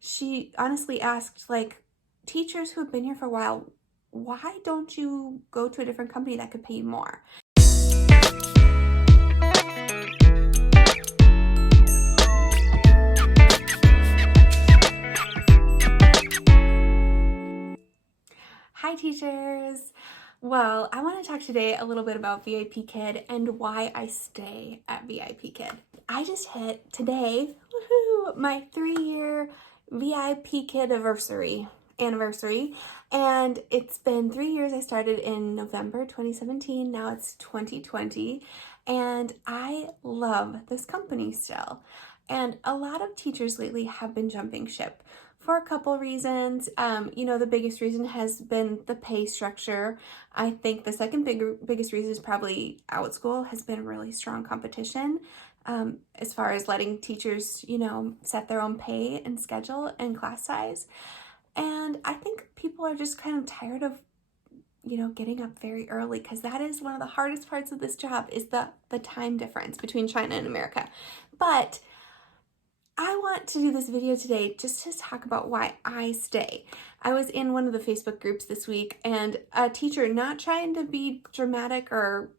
she honestly asked, like, teachers who have been here for a while, why don't you go to a different company that could pay you more? Hi teachers! Well, I want to talk today a little bit about VIPKid and why I stay at VIPKid. I just hit today, woohoo, my 3-year VIPKid anniversary, and it's been 3 years. I started in November 2017, now it's 2020, and I love this company still. And a lot of teachers lately have been jumping ship for a couple reasons. The biggest reason has been the pay structure. I think the second biggest reason is probably OutSchool has been really strong competition as far as letting teachers, set their own pay and schedule and class size. And I think people are just kind of tired of, getting up very early, because that is one of the hardest parts of this job, is the time difference between China and America. But I want to do this video today just to talk about why I stay. I was in one of the Facebook groups this week, and a teacher, not trying to be dramatic or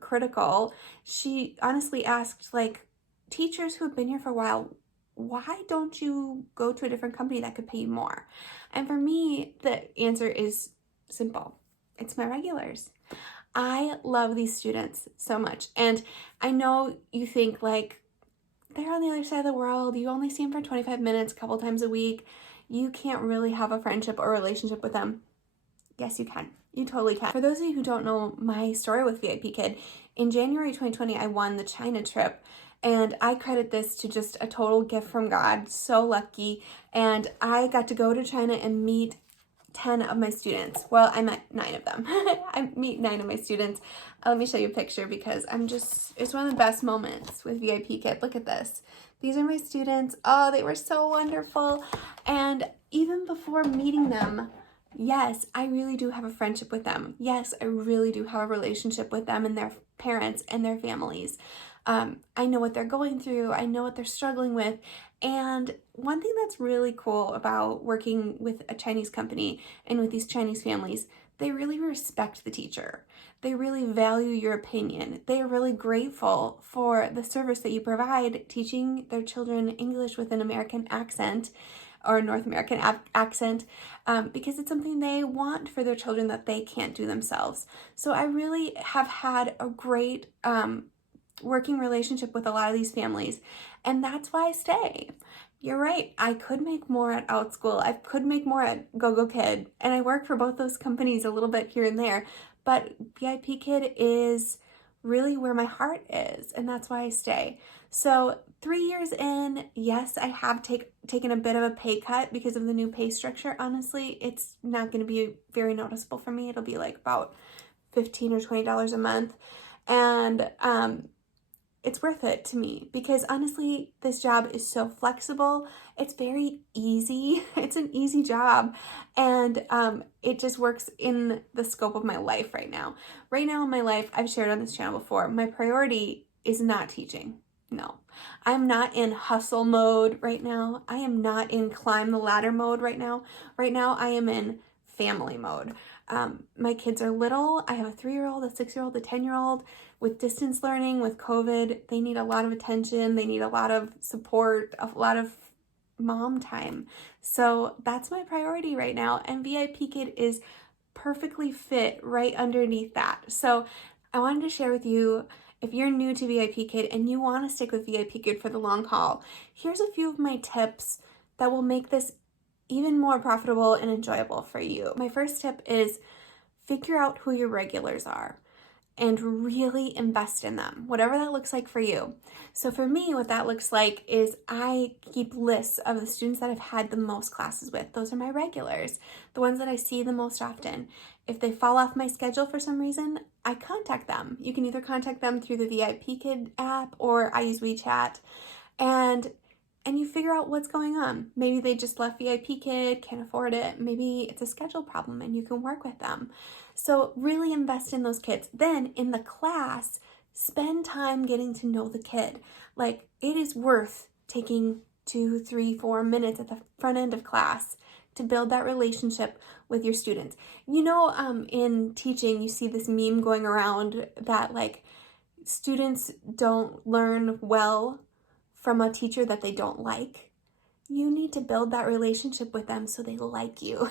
critical, she honestly asked, like, teachers who have been here for a while, why don't you go to a different company that could pay you more? And for me, the answer is simple. It's my regulars. I love these students so much. And I know you think, like, they're on the other side of the world. You only see them for 25 minutes a couple times a week. You can't really have a friendship or relationship with them. Yes, you can. You totally can. For those of you who don't know my story with VIPKid, in January 2020, I won the China trip, and I credit this to just a total gift from God. So lucky. And I got to go to China and meet 10 of my students. Well, I met 9 of them. I meet 9 of my students. Let me show you a picture, because it's one of the best moments with VIPKid. Look at this. These are my students. Oh, they were so wonderful. And even before meeting them, yes, I really do have a friendship with them. Yes, I really do have a relationship with them and their parents and their families. I know what they're going through. I know what they're struggling with. And one thing that's really cool about working with a Chinese company and with these Chinese families, they really respect the teacher. They really value your opinion. They are really grateful for the service that you provide, teaching their children English with an American accent or North American accent, because it's something they want for their children that they can't do themselves. So I really have had a great working relationship with a lot of these families, and that's why I stay. You're right, I could make more at OutSchool, I could make more at GOGOKID, and I work for both those companies a little bit here and there, but VIPKid is really where my heart is, and that's why I stay. So 3 years in, yes, I have taken a bit of a pay cut because of the new pay structure. Honestly, it's not going to be very noticeable for me. It'll be like about $15 or $20 a month, and it's worth it to me, because honestly, this job is so flexible. It's very easy. It's an easy job, and it just works in the scope of my life right now. Right now in my life, I've shared on this channel before, my priority is not teaching. No, I'm not in hustle mode right now. I am not in climb the ladder mode right now. Right now, I am in family mode. My kids are little. I have a 3-year-old, a 6-year-old, a 10-year-old. With distance learning, with COVID, they need a lot of attention. They need a lot of support, a lot of mom time. So that's my priority right now. And VIPKid is perfectly fit right underneath that. So I wanted to share with you, if you're new to VIPKid and you want to stick with VIPKid for the long haul, here's a few of my tips that will make this even more profitable and enjoyable for you. My first tip is figure out who your regulars are and really invest in them, whatever that looks like for you. So for me, what that looks like is I keep lists of the students that I've had the most classes with. Those are my regulars, the ones that I see the most often. If they fall off my schedule for some reason, I contact them. You can either contact them through the VIPKid app, or I use WeChat, and you figure out what's going on. Maybe they just left VIPKid, can't afford it. Maybe it's a schedule problem and you can work with them. So really invest in those kids. Then in the class, spend time getting to know the kid. Like, it is worth taking 2, 3, 4 minutes at the front end of class to build that relationship with your students. You know, in teaching, you see this meme going around that like students don't learn well from a teacher that they don't like. You need to build that relationship with them so they like you.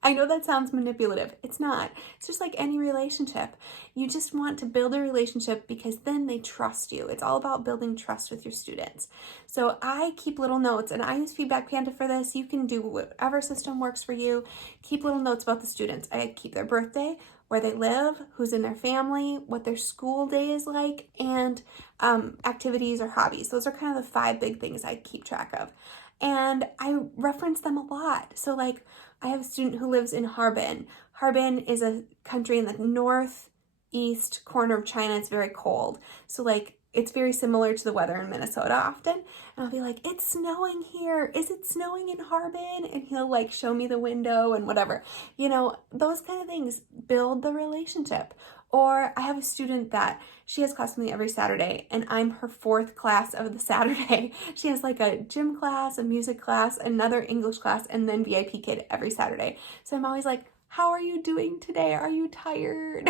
I know that sounds manipulative. It's not. It's just like any relationship. You just want to build a relationship because then they trust you. It's all about building trust with your students. So I keep little notes, and I use Feedback Panda for this. You can do whatever system works for you. Keep little notes about the students. I keep their birthday, where they live, who's in their family, what their school day is like, and activities or hobbies. Those are kind of the 5 big things I keep track of. And I reference them a lot. So like I have a student who lives in Harbin. Harbin is a country in the northeast corner of China. It's very cold. So like it's very similar to the weather in Minnesota often. And I'll be like, it's snowing here. Is it snowing in Harbin? And he'll like show me the window and whatever. You know, those kind of things build the relationship. Or I have a student that she has class with me every Saturday, and I'm her 4th class of the Saturday. She has like a gym class, a music class, another English class, and then VIPKid every Saturday. So I'm always like, how are you doing today? Are you tired?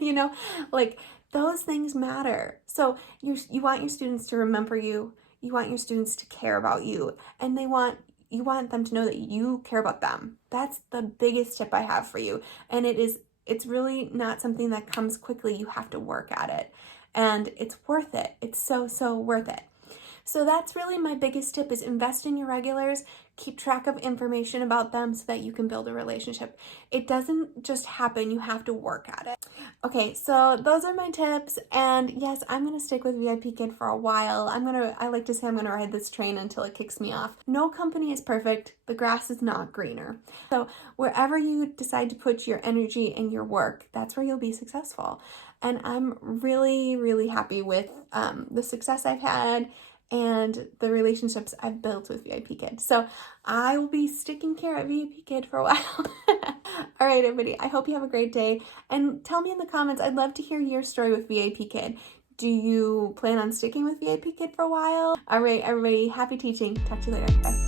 You know, like those things matter. So you want your students to remember you. You want your students to care about you, and you want them to know that you care about them. That's the biggest tip I have for you. And it's really not something that comes quickly. You have to work at it, and it's worth it. It's so, so worth it. So that's really my biggest tip, is invest in your regulars, keep track of information about them so that you can build a relationship. It doesn't just happen, you have to work at it. Okay, so those are my tips, and yes, I'm gonna stick with VIPKid for a while. I like to say I'm gonna ride this train until it kicks me off. No company is perfect, the grass is not greener. So wherever you decide to put your energy and your work, that's where you'll be successful. And I'm really, really happy with the success I've had and the relationships I've built with VIPKid. So I will be sticking here at VIPKid for a while. All right, everybody, I hope you have a great day. And tell me in the comments, I'd love to hear your story with VIPKid. Do you plan on sticking with VIPKid for a while? All right, everybody, happy teaching. Talk to you later. Bye.